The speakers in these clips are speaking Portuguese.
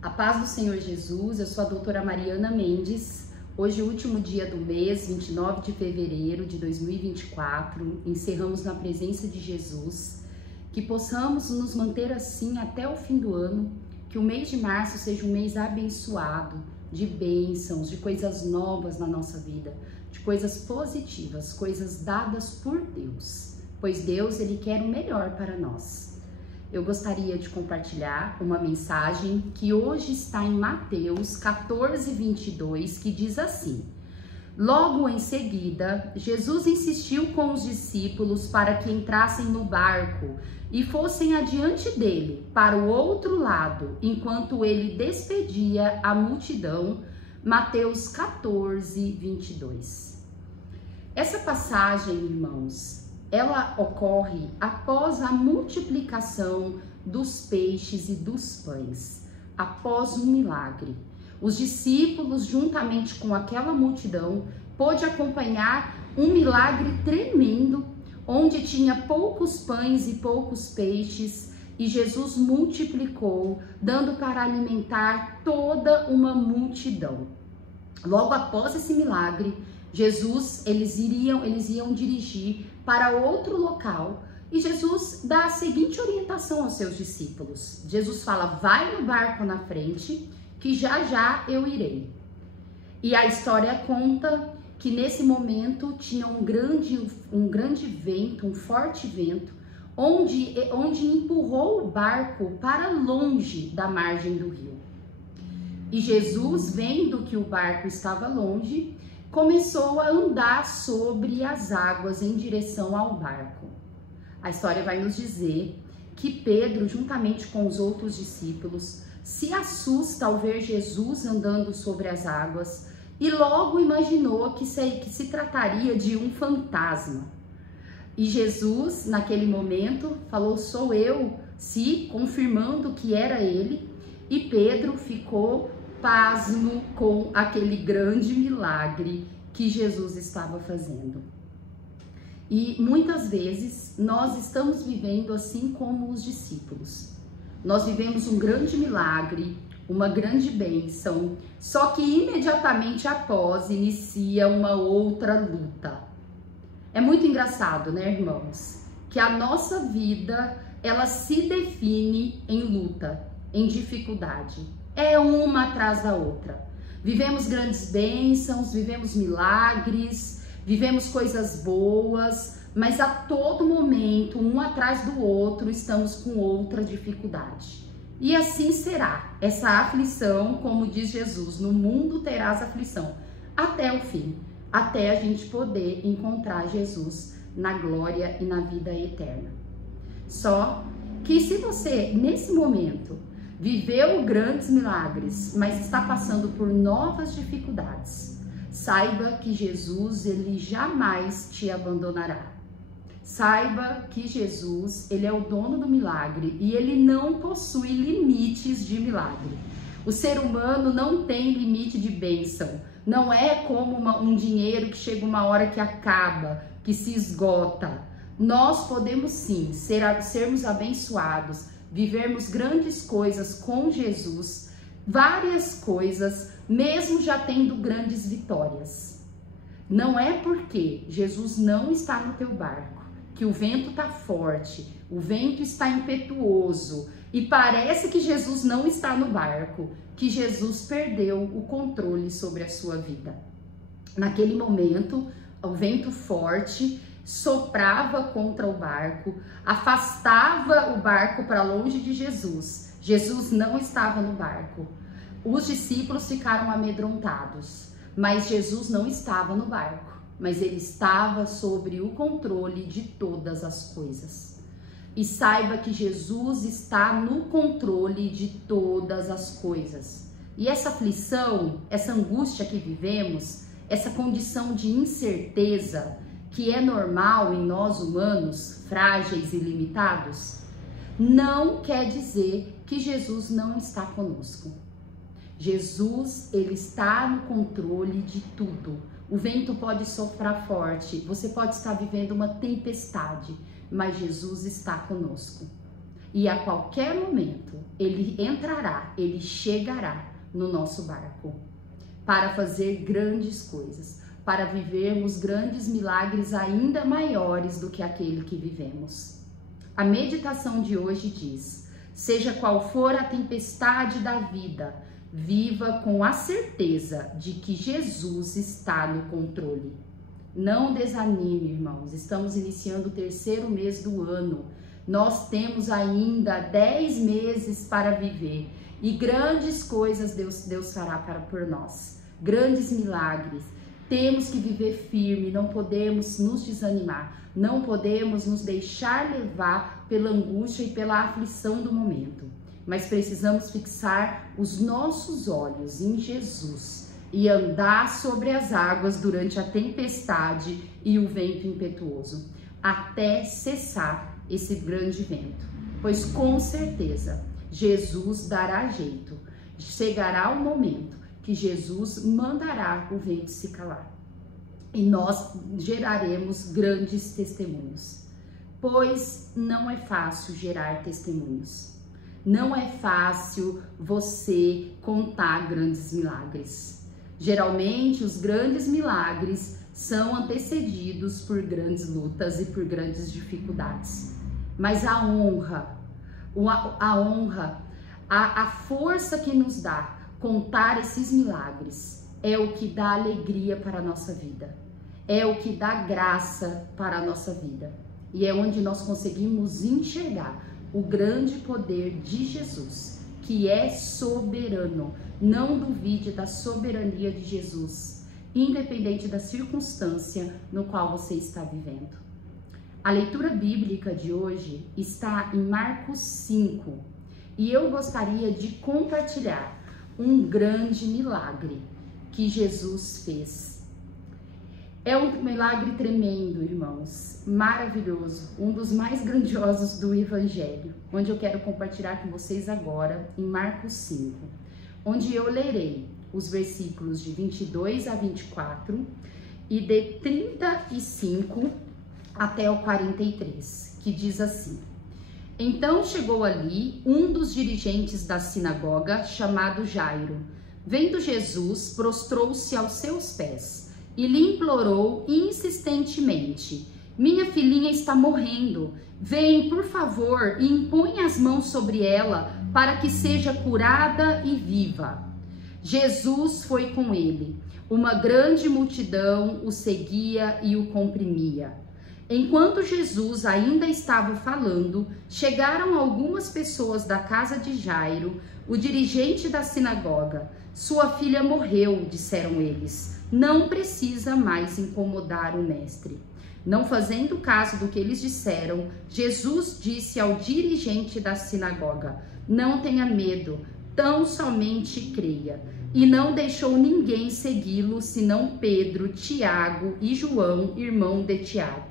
A paz do Senhor Jesus, eu sou a doutora Mariana Mendes. Hoje é o último dia do mês, 29 de fevereiro de 2024. Encerramos na presença de Jesus. Que possamos nos manter assim até o fim do ano. Que o mês de março seja um mês abençoado, de bênçãos, de coisas novas na nossa vida, de coisas positivas, coisas dadas por Deus. Pois Deus, Ele quer o melhor para nós. Eu gostaria de compartilhar uma mensagem que hoje está em Mateus 14:22, que diz assim: Logo em seguida, Jesus insistiu com os discípulos para que entrassem no barco e fossem adiante dele, para o outro lado, enquanto ele despedia a multidão. Mateus 14:22. Essa passagem, irmãos, ela ocorre após a multiplicação dos peixes e dos pães, após um milagre. Os discípulos, juntamente com aquela multidão, pôde acompanhar um milagre tremendo, onde tinha poucos pães e poucos peixes, e Jesus multiplicou, dando para alimentar toda uma multidão. Logo após esse milagre, eles iam dirigir para outro local, e Jesus dá a seguinte orientação aos seus discípulos. Jesus fala: vai no barco na frente, que já já eu irei. E a história conta que nesse momento tinha um grande vento, um forte vento, onde empurrou o barco para longe da margem do rio. E Jesus, vendo que o barco estava longe, começou a andar sobre as águas em direção ao barco. A história vai nos dizer que Pedro, juntamente com os outros discípulos, se assusta ao ver Jesus andando sobre as águas e logo imaginou que se trataria de um fantasma. E Jesus, naquele momento, falou: sou eu, confirmando que era ele, e Pedro ficou pasmo com aquele grande milagre que Jesus estava fazendo. E muitas vezes nós estamos vivendo assim como os discípulos. Nós vivemos um grande milagre, uma grande bênção, só que imediatamente após inicia uma outra luta. É muito engraçado, né, irmãos? Que a nossa vida, ela se define em luta, em dificuldade. É uma atrás da outra. Vivemos grandes bênçãos, vivemos milagres, vivemos coisas boas, mas a todo momento, um atrás do outro, estamos com outra dificuldade. E assim será essa aflição, como diz Jesus: no mundo terás aflição, até o fim, até a gente poder encontrar Jesus na glória e na vida eterna. Só que se você, nesse momento, viveu grandes milagres, mas está passando por novas dificuldades, saiba que Jesus, ele jamais te abandonará. Saiba que Jesus, ele é o dono do milagre e ele não possui limites de milagre. O ser humano não tem limite de bênção. Não é como um dinheiro que chega uma hora que acaba, que se esgota. Nós podemos sim sermos abençoados, vivermos grandes coisas com Jesus, várias coisas, mesmo já tendo grandes vitórias. Não é porque Jesus não está no teu barco, que o vento está forte, o vento está impetuoso e parece que Jesus não está no barco, que Jesus perdeu o controle sobre a sua vida. Naquele momento, o vento forte soprava contra o barco, afastava o barco para longe de Jesus. Jesus não estava no barco. Os discípulos ficaram amedrontados, mas Jesus não estava no barco, mas ele estava sobre o controle de todas as coisas. E saiba que Jesus está no controle de todas as coisas. E essa aflição, essa angústia que vivemos, essa condição de incerteza, que é normal em nós humanos, frágeis e limitados, não quer dizer que Jesus não está conosco. Jesus, ele está no controle de tudo. O vento pode soprar forte, você pode estar vivendo uma tempestade, mas Jesus está conosco. e a qualquer momento ele entrará, ele chegará no nosso barco para fazer grandes coisas, para vivermos grandes milagres ainda maiores do que aquele que vivemos. A meditação de hoje diz: seja qual for a tempestade da vida, viva com a certeza de que Jesus está no controle. Não desanime, irmãos, estamos iniciando o 3º mês do ano. Nós temos ainda 10 meses para viver e grandes coisas Deus fará por nós. Grandes milagres. Temos que viver firme, não podemos nos desanimar, não podemos nos deixar levar pela angústia e pela aflição do momento. Mas precisamos fixar os nossos olhos em Jesus e andar sobre as águas durante a tempestade e o vento impetuoso, até cessar esse grande vento. Pois com certeza Jesus dará jeito, chegará o momento que Jesus mandará o vento se calar e nós geraremos grandes testemunhos. Pois não é fácil gerar testemunhos. Não é fácil você contar grandes milagres. Geralmente, os grandes milagres são antecedidos por grandes lutas e por grandes dificuldades. Mas a honra, a força que nos dá contar esses milagres é o que dá alegria para a nossa vida. É o que dá graça para a nossa vida. E é onde nós conseguimos enxergar o grande poder de Jesus, que é soberano. Não duvide da soberania de Jesus, independente da circunstância no qual você está vivendo. A leitura bíblica de hoje está em Marcos 5 e eu gostaria de compartilhar um grande milagre que Jesus fez. É um milagre tremendo, irmãos, maravilhoso, um dos mais grandiosos do Evangelho, onde eu quero compartilhar com vocês agora em Marcos 5, onde eu lerei os versículos de 22 a 24 e de 35 até o 43, que diz assim: Então chegou ali um dos dirigentes da sinagoga, chamado Jairo. Vendo Jesus, prostrou-se aos seus pés e lhe implorou insistentemente: Minha filhinha está morrendo. Vem, por favor, e impõe as mãos sobre ela para que seja curada e viva. Jesus foi com ele. Uma grande multidão o seguia e o comprimia. Enquanto Jesus ainda estava falando, chegaram algumas pessoas da casa de Jairo, o dirigente da sinagoga. Sua filha morreu, disseram eles. Não precisa mais incomodar o mestre. Não fazendo caso do que eles disseram, Jesus disse ao dirigente da sinagoga: Não tenha medo, tão somente creia. E não deixou ninguém segui-lo, senão Pedro, Tiago e João, irmão de Tiago.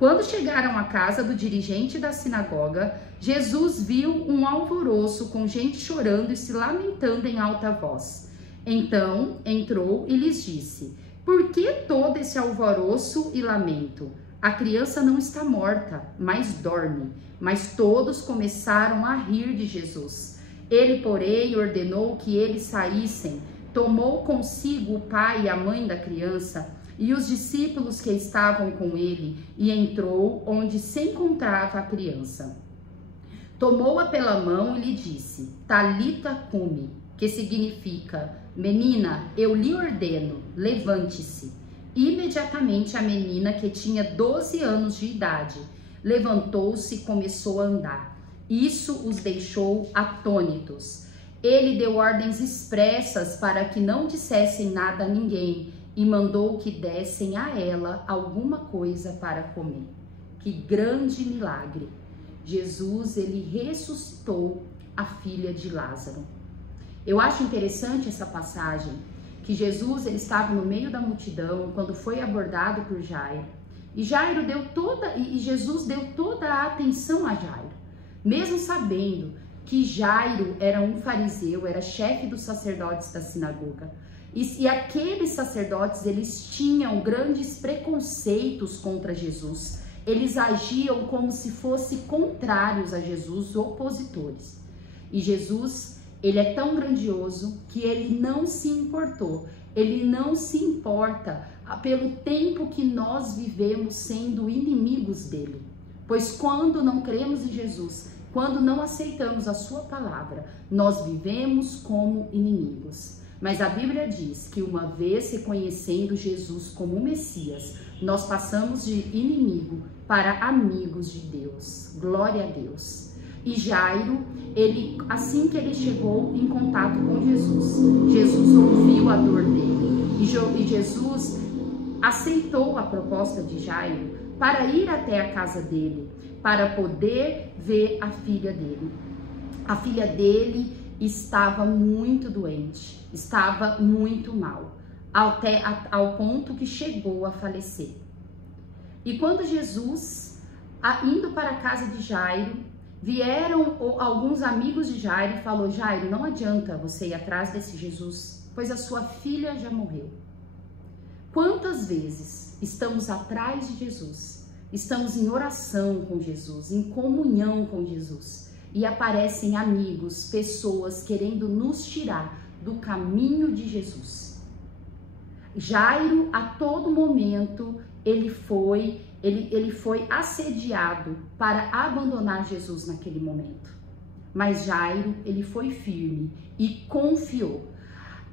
Quando chegaram à casa do dirigente da sinagoga, Jesus viu um alvoroço com gente chorando e se lamentando em alta voz. Então entrou e lhes disse: Por que todo esse alvoroço e lamento? A criança não está morta, mas dorme. Mas todos começaram a rir de Jesus. Ele, porém, ordenou que eles saíssem, tomou consigo o pai e a mãe da criança e os discípulos que estavam com ele, e entrou onde se encontrava a criança. Tomou-a pela mão e lhe disse: Talita cumi, que significa: Menina, eu lhe ordeno, levante-se. Imediatamente a menina, que tinha 12 anos de idade, levantou-se e começou a andar. Isso os deixou atônitos. Ele deu ordens expressas para que não dissessem nada a ninguém e mandou que dessem a ela alguma coisa para comer. Que grande milagre! Jesus, ele ressuscitou a filha de Lázaro. Eu acho interessante essa passagem, que Jesus, ele estava no meio da multidão quando foi abordado por Jairo. E Jesus deu toda a atenção a Jairo, mesmo sabendo que Jairo era um fariseu, era chefe dos sacerdotes da sinagoga. E aqueles sacerdotes, eles tinham grandes preconceitos contra Jesus. eles agiam como se fossem contrários a Jesus, opositores. E Jesus, ele é tão grandioso que ele não se importou, ele não se importa pelo tempo que nós vivemos sendo inimigos dele. Pois quando não cremos em Jesus, quando não aceitamos a sua palavra, nós vivemos como inimigos. Mas a Bíblia diz que uma vez reconhecendo Jesus como o Messias, nós passamos de inimigo para amigos de Deus. Glória a Deus. E Jairo, assim que ele chegou em contato com Jesus, Jesus ouviu a dor dele. E Jesus aceitou a proposta de Jairo para ir até a casa dele, para poder ver a filha dele. A filha dele estava muito doente, estava muito mal, ao ponto que chegou a falecer. E quando Jesus, indo para a casa de Jairo, vieram alguns amigos de Jairo e falou: Jairo, não adianta você ir atrás desse Jesus, pois a sua filha já morreu. Quantas vezes estamos atrás de Jesus, estamos em oração com Jesus, em comunhão com Jesus, e aparecem amigos, pessoas querendo nos tirar do caminho de Jesus. Jairo, a todo momento, ele foi assediado para abandonar Jesus naquele momento. Mas Jairo, ele foi firme e confiou.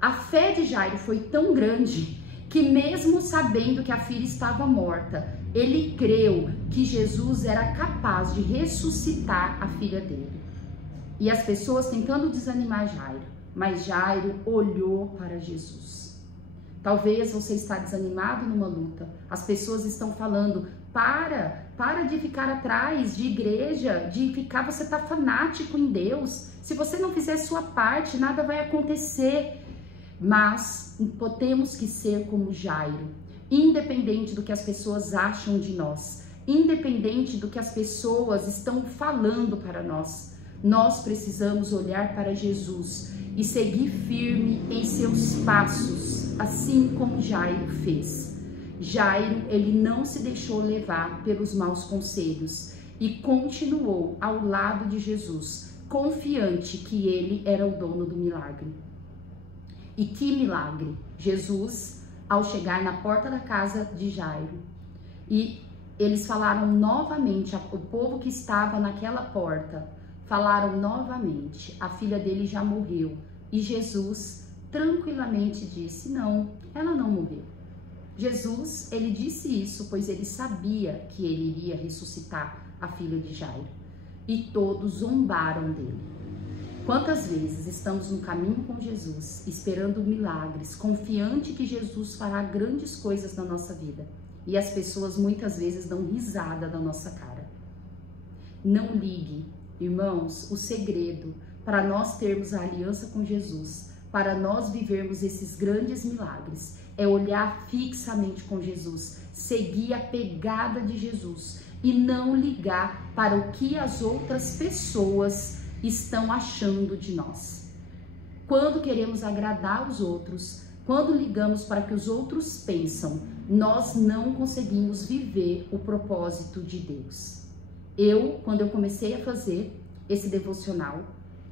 A fé de Jairo foi tão grande que mesmo sabendo que a filha estava morta, ele creu que Jesus era capaz de ressuscitar a filha dele. E as pessoas tentando desanimar Jairo, mas Jairo olhou para Jesus. Talvez você está desanimado numa luta, as pessoas estão falando: para de ficar atrás de igreja, você está fanático em Deus, se você não fizer sua parte, nada vai acontecer. Mas temos que ser como Jairo, independente do que as pessoas acham de nós, independente do que as pessoas estão falando para nós, nós precisamos olhar para Jesus e seguir firme em seus passos, assim como Jairo fez. Jairo, ele não se deixou levar pelos maus conselhos e continuou ao lado de Jesus, confiante que ele era o dono do milagre. E que milagre! Jesus, ao chegar na porta da casa de Jairo, e eles falaram novamente, o povo que estava naquela porta, falaram novamente: a filha dele já morreu. E Jesus tranquilamente disse: não, ela não morreu. Jesus, ele disse isso, pois ele sabia que ele iria ressuscitar a filha de Jairo. E todos zombaram dele. Quantas vezes estamos no caminho com Jesus, esperando milagres, confiante que Jesus fará grandes coisas na nossa vida, e as pessoas muitas vezes dão risada da nossa cara. Não ligue, irmãos, o segredo para nós termos a aliança com Jesus, para nós vivermos esses grandes milagres, é olhar fixamente com Jesus, seguir a pegada de Jesus e não ligar para o que as outras pessoas estão achando de nós. Quando queremos agradar os outros, quando ligamos para que os outros pensam, nós não conseguimos viver o propósito de Deus. Quando eu comecei a fazer esse devocional,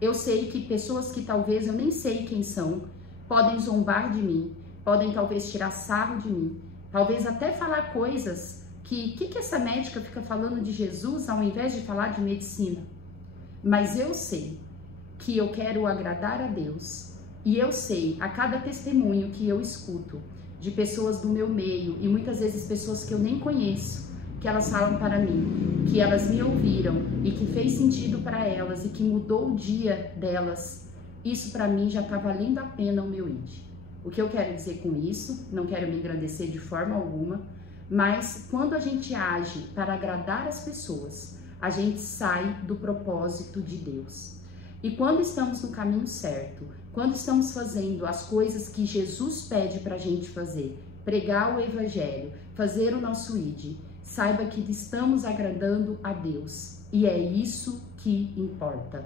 eu sei que pessoas que talvez eu nem sei quem são, podem zombar de mim, podem talvez tirar sarro de mim, talvez até falar coisas que essa médica fica falando de Jesus ao invés de falar de medicina. Mas eu sei que eu quero agradar a Deus, e eu sei a cada testemunho que eu escuto de pessoas do meu meio, e muitas vezes pessoas que eu nem conheço, que elas falam para mim, que elas me ouviram e que fez sentido para elas e que mudou o dia delas, isso para mim já está valendo a pena o meu id. O que eu quero dizer com isso, não quero me engrandecer de forma alguma, mas quando a gente age para agradar as pessoas, a gente sai do propósito de Deus. E quando estamos no caminho certo, quando estamos fazendo as coisas que Jesus pede para a gente fazer, pregar o evangelho, fazer o nosso id, saiba que estamos agradando a Deus. E é isso que importa.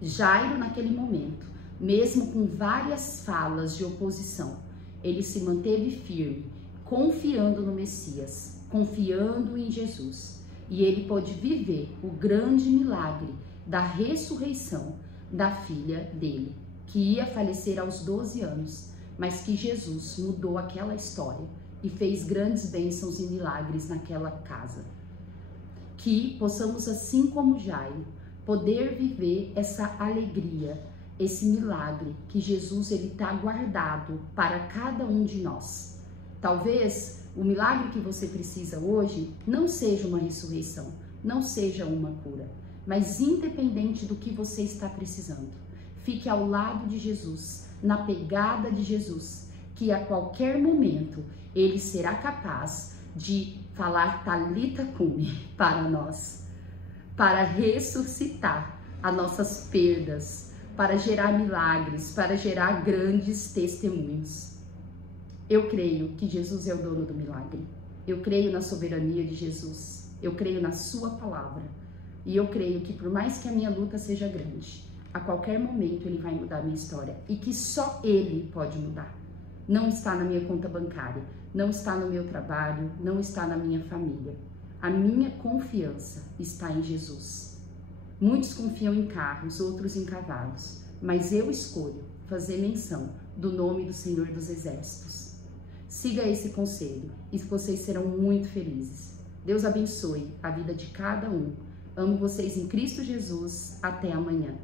Jairo, naquele momento, mesmo com várias falas de oposição, ele se manteve firme, confiando no Messias, confiando em Jesus. E ele pôde viver o grande milagre da ressurreição da filha dele, que ia falecer aos 12 anos, mas que Jesus mudou aquela história e fez grandes bênçãos e milagres naquela casa. Que possamos, assim como Jairo, poder viver essa alegria, esse milagre que Jesus está guardado para cada um de nós. Talvez o milagre que você precisa hoje não seja uma ressurreição, não seja uma cura, mas independente do que você está precisando, fique ao lado de Jesus, na pegada de Jesus, que a qualquer momento ele será capaz de falar Talita Cumi para nós, para ressuscitar as nossas perdas, para gerar milagres, para gerar grandes testemunhos. Eu creio que Jesus é o dono do milagre. Eu creio na soberania de Jesus. Eu creio na sua palavra. E eu creio que por mais que a minha luta seja grande, a qualquer momento ele vai mudar a minha história. E que só ele pode mudar. Não está na minha conta bancária, não está no meu trabalho, não está na minha família. A minha confiança está em Jesus. Muitos confiam em carros, outros em cavalos, mas eu escolho fazer menção do nome do Senhor dos Exércitos. Siga esse conselho e vocês serão muito felizes. Deus abençoe a vida de cada um. Amo vocês em Cristo Jesus. Até amanhã.